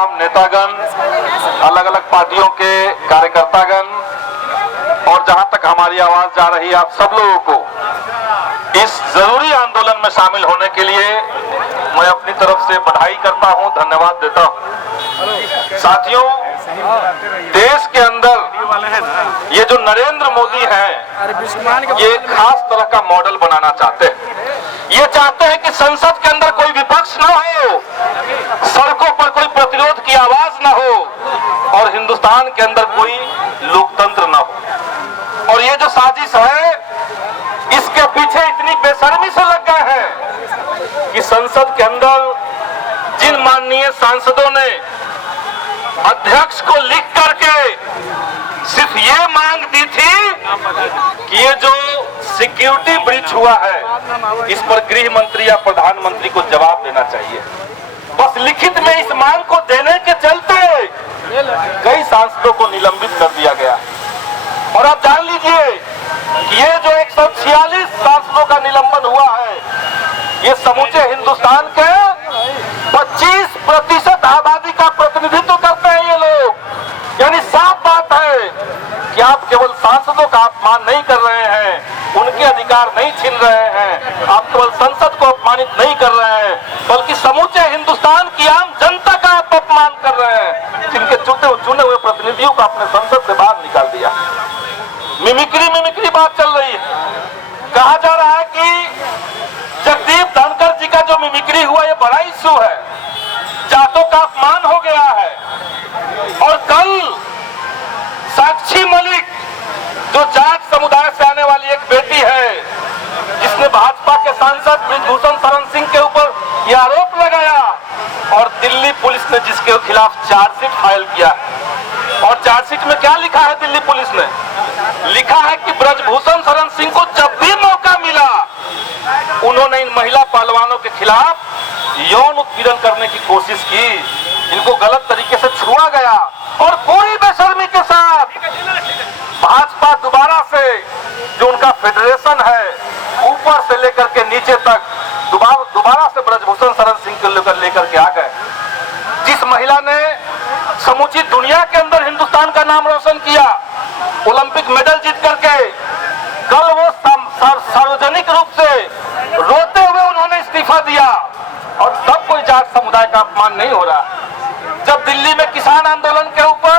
तमाम नेतागण, अलग अलग पार्टियों के कार्यकर्तागण और जहां तक हमारी आवाज जा रही है आप सब लोगों को इस जरूरी आंदोलन में शामिल होने के लिए मैं अपनी तरफ से बधाई करता हूं, धन्यवाद देता हूं। साथियों, देश के अंदर ये जो नरेंद्र मोदी हैं, ये खास तरह का मॉडल बनाना चाहते हैं। ये चाहते हैं कि संसद के अंदर कोई विपक्ष न हो, सड़कों पर कोई प्रतिरोध की आवाज न हो और हिंदुस्तान के अंदर कोई लोकतंत्र न हो। और ये जो साजिश है, इसके पीछे इतनी बेशर्मी से लग गए हैं कि संसद के अंदर जिन माननीय सांसदों ने अध्यक्ष को लिख करके सिर्फ ये मांग दी थी कि ये जो सिक्योरिटी ब्रीच हुआ है, इस पर गृह मंत्री या प्रधानमंत्री को जवाब देना चाहिए, बस लिखित में इस मांग को देने के चलते कई सांसदों को निलंबित कर दिया गया। और आप जान लीजिए कि ये जो 146 सांसदों का निलंबन हुआ है, ये समूचे हिंदुस्तान के 25% आबादी का प्रतिनिधित्व करते हैं ये लोग। यानी साफ बात है कि आप केवल सांसदों का अपमान नहीं कर रहे हैं, उनके अधिकार नहीं छीन रहे हैं, आप केवल संसद को अपमानित नहीं कर रहे हैं, बल्कि समूचे हिंदुस्तान की आम जनता का आप अपमान कर रहे हैं, जिनके चुने हुए प्रतिनिधियों को आपने संसद से बाहर निकाल दिया। मिमिक्री बात चल रही है। कहा जा रहा है कि जगदीप धनखड़ जी का जो मिमिक्री हुआ, ये बड़ा इश्यू है, जातों का अपमान हो गया है। और कल साक्षी मलिक, जो जाट समुदाय से आने वाली एक बेटी है, जिसने भाजपा के सांसद बृजभूषण शरण सिंह के ऊपर यह आरोप लगाया और दिल्ली पुलिस ने जिसके खिलाफ चार्जशीट फाइल किया, और चार्जशीट में क्या लिखा है दिल्ली पुलिस ने? लिखा है कि बृजभूषण शरण सिंह को जब भी मौका मिला उन्होंने इन महिला पहलवानों के खिलाफ यौन उत्पीड़न करने की कोशिश की, इनको गलत तरीके से छुआ गया और पूरी बेशर्मी के साथ भाजपा दोबारा से जो उनका फेडरेशन है, ऊपर से लेकर के नीचे तक दोबारा से बृजभूषण शरण सिंह को लेकर के आ गए। जिस महिला ने समूची दुनिया के अंदर हिंदुस्तान का नाम रोशन किया, ओलंपिक मेडल जीत करके, कल वो सार्वजनिक रूप से रोते हुए उन्होंने इस्तीफा दिया और तब कोई जाट समुदाय का अपमान नहीं हो रहा। जब दिल्ली में किसान आंदोलन के ऊपर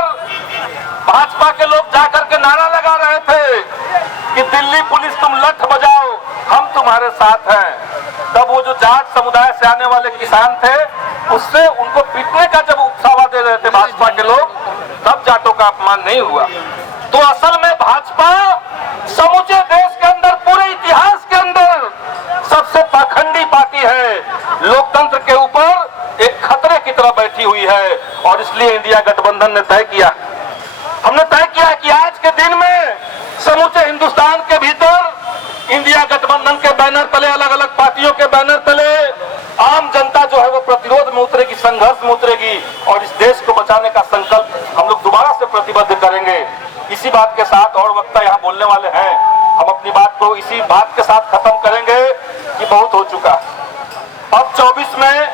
भाजपा के लोग जाकर के नारा लगा रहे थे कि दिल्ली पुलिस तुम लठ बजाओ, हम तुम्हारे साथ हैं, तब वो जो जाट समुदाय से आने वाले किसान थे, उससे उनको पीटने का जब उत्साह दे रहे थे भाजपा के लोग, तब जाटों का अपमान नहीं हुआ। तो असल में भाजपा समूचे देश के अंदर, पूरे इतिहास के अंदर सबसे पाखंडी पार्टी है, लोकतंत्र के ऊपर एक खतरे की तरह बैठी हुई है। और इसलिए इंडिया गठबंधन ने तय किया, हमने तय किया कि आज के दिन में समूचे हिंदुस्तान के भीतर इंडिया गठबंधन के बैनर तले, अलग अलग पार्टियों के बैनर तले आम जनता जो है वो प्रतिरोध में उतरेगी, संघर्ष में उतरेगी और इस देश को बचाने का संकल्प हम लोग दोबारा से प्रतिबद्ध करेंगे। इसी बात के साथ, और वक्ता यहाँ बोलने वाले हैं, हम अपनी बात को इसी बात के साथ खत्म करेंगे कि बहुत हो चुका। अब 24 में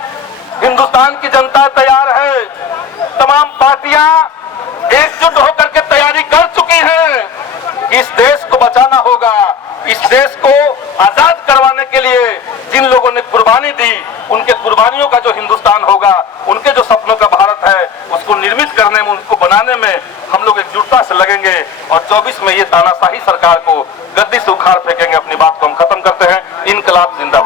हिंदुस्तान की जनता तैयार है, तमाम पार्टियां एकजुट होकर के तैयारी कर चुकी हैं कि इस देश को बचाना होगा। इस देश को आजाद करवाने के लिए जिन लोगों ने कुर्बानी दी, उनके कुर्बानियों का जो हिंदुस्तान होगा, उनके जो सपनों का भारत है, उसको निर्मित करने में, उनको बनाने में हम लोग एकजुटता से लगेंगे और 24 में ये तानाशाही सरकार को गद्दी से उखाड़ फेंकेंगे। अपनी बात को हम खत्म करते हैं। इनकलाब जिंदाबाद।